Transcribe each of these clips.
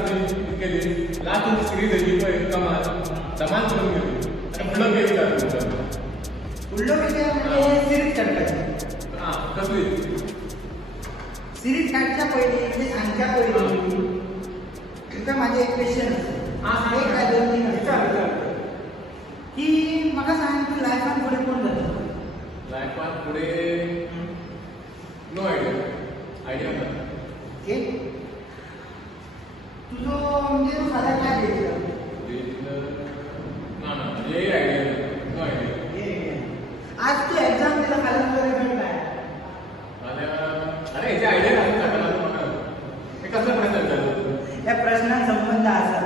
केली last series येयली पळय कमाल धमाल करून गेली आनी फुडलो गेम जाता फुडलो गेम म्हणजे सिरीज काडपाची हां कसली सिरीज काडच्या पयलीं म्हणजे सांगच्या पयलीं तुका म्हाजे एक क्वेश्चन आसा एक काय दोन तीन विचार की म्हाका सांग तूं लायफान फुडें कोण जाता लायफान फुडें नो आयडिया ना ओके तुजो म्हणजे तूं फादर काय घेतलो ना ना ये आयडिया नो आयडिया आज तू एग्जाम दिला फाल्यां तुजो रिजल्ट काय अरे हेची आयडिया ना म्हाका हे कसलो प्रश्न विचारलो या प्रश्नाक संबंध आसा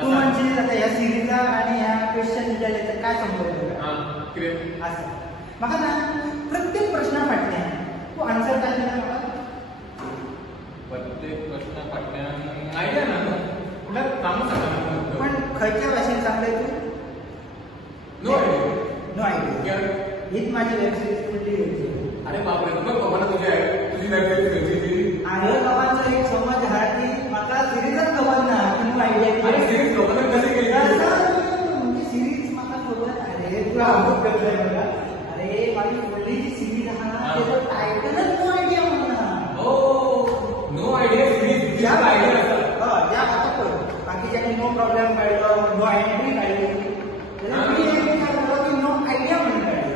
तू म्हणशील आता ह्या सिरीजा आणि ह्या क्वेश्चन विचारल्याचा काय संबंध हां कितें आसा म्हाका सांग प्रत्येक प्रश्ना फाटल्यान तू आन्सर काय दिला म्हाका प्रत्येक प्रश्न फाटल्यान आयडिया ना म्हटल्यार कामूच सांगता पण खंयच्या भाशेन सांगले तू नो आयडिया नो आयडिया हीच माझी वेब सिरीज फुडली अरे बापरे तुका खबर ना तुजी वेब सिरीज हांवें लोकांचो एक समज आहा की म्हाका सिरीजच खबर ना की नो आयडिया अरे सिरीज लोकांना कशी केली म्हणजे सिरीज म्हाका खबर अरे तुला अमूक करतोय मला अरे माझी फुडली जी सिरीज आहा ना तेजो टायटलच नो आयडिया म्हणून ओ नो आयडिया सिरीज या आयडिया या आता पळय बाकीच्यांनी नो प्रॉब्लेम काडलो नो एंट्री काडली जाल्यार मी एक विचार केलो की नो आयडिया म्हणून काडली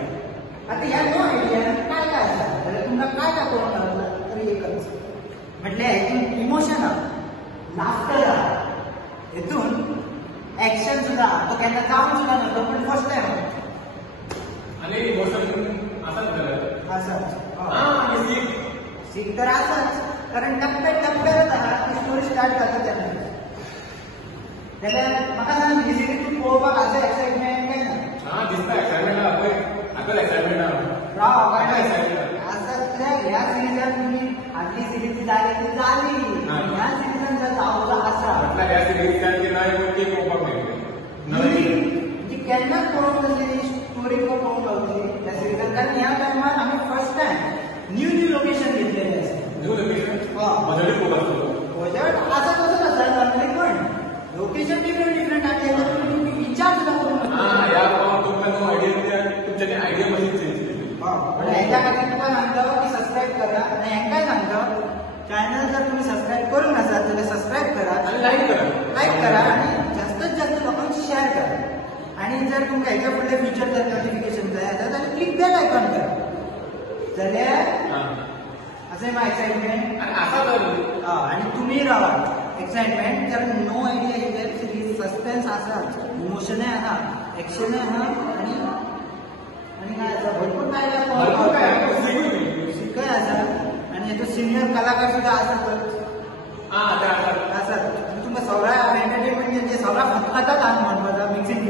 आता ह्या नो आयडियान काय काय आसा जाल्यार तुमकां काय दाखोवंक लागला तरी एकच म्हटल्यार हेतून इमोशन आहा लाफ्टर आहा हेतून एक्शन सुद्धा तो केन्ना जावंक सुद्धा नासलो पूण फर्स्ट टायम आनी इमोशन आसात जाल्यार आसा आनी सीख तर आसाच कारण टप्प्यात आहा ती स्टोरी स्टार्ट जाता तेन्ना जाल्यार म्हाका सांग ही सिरीज तूं पळोवपाक आसा एक्सायटमेंट काय ना हां दिसता एक्सायटमेंट आहा पळय आतां एक्सायटमेंट आहा राव काय आसा कित्याक ह्या सिरीजान तुमी आदली सिरीज जाली ती जाली ह्या सिरीजान जर जावचो आसा म्हटल्यार ह्या सिरीजान ती नवी गोष्टी पळोवपाक मेळटली म्हणजे केन्नाच पळोवंक नासली स्टोरी पळोवंक गावतली त्या सिरीजान कारण ह्या टायमार आमी फर्स्ट टायम न्यू लोकेशन घेतलेले आसा न्यू लोकेशन बदल पळोवपाचो बजेट आसा तसोच आसा नॉर्मली पण लोकेशन डिफरंट आनी तुमी विचार सुद्दां करूंक नाका हां ह्या तुमकां नो आयडिया तुमच्यानी आयडिया मातशी चेंज केली हेच्या खातीर तुका सांगता की सबस्क्रायब करा आनी हेंकाय सांगता चॅनल जर तुम्ही सबस्क्रायब करूंक नासात जाल्यार सबस्क्रायब करा आनी लायक करा आनी जास्तीत जास्त लोकांक शेअर करा आनी जर तुमकां हेच्या फुडले फ्युचर जर नोटिफिकेशन जाय आसा जाल्यार क्लिक बेल आयकॉन करा जाल्यार अशें मा एक्सायटमेंट आसा तर आनी तुमी रावा एक्सायटमेंट कारण नो आयडिया ही वेब सिरीज सस्पेन्स आसा इमोशनय आहा एक्शनय आहा आनी काय आसा भरपूर काय शिकय आसा आनी हेतून सिनियर कलाकार सुद्दां आसात आसात तुमकां सगळ्या एंटरटेनमेंट जे सगळ्या फतफतात हांव म्हणपाचा मिक्सिंग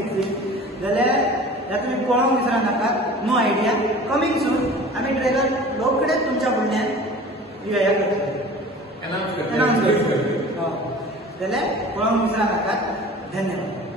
जाल्यार तुमी पळोवंक विसरा नाकात नो आयडिया कमिंग सून आमी ट्रेलर रोखडेच तुमच्या फुडल्यान हें करतले अनाउन्स करतले जाल्यार पळोवंक विसरा नाकात धन्यवाद.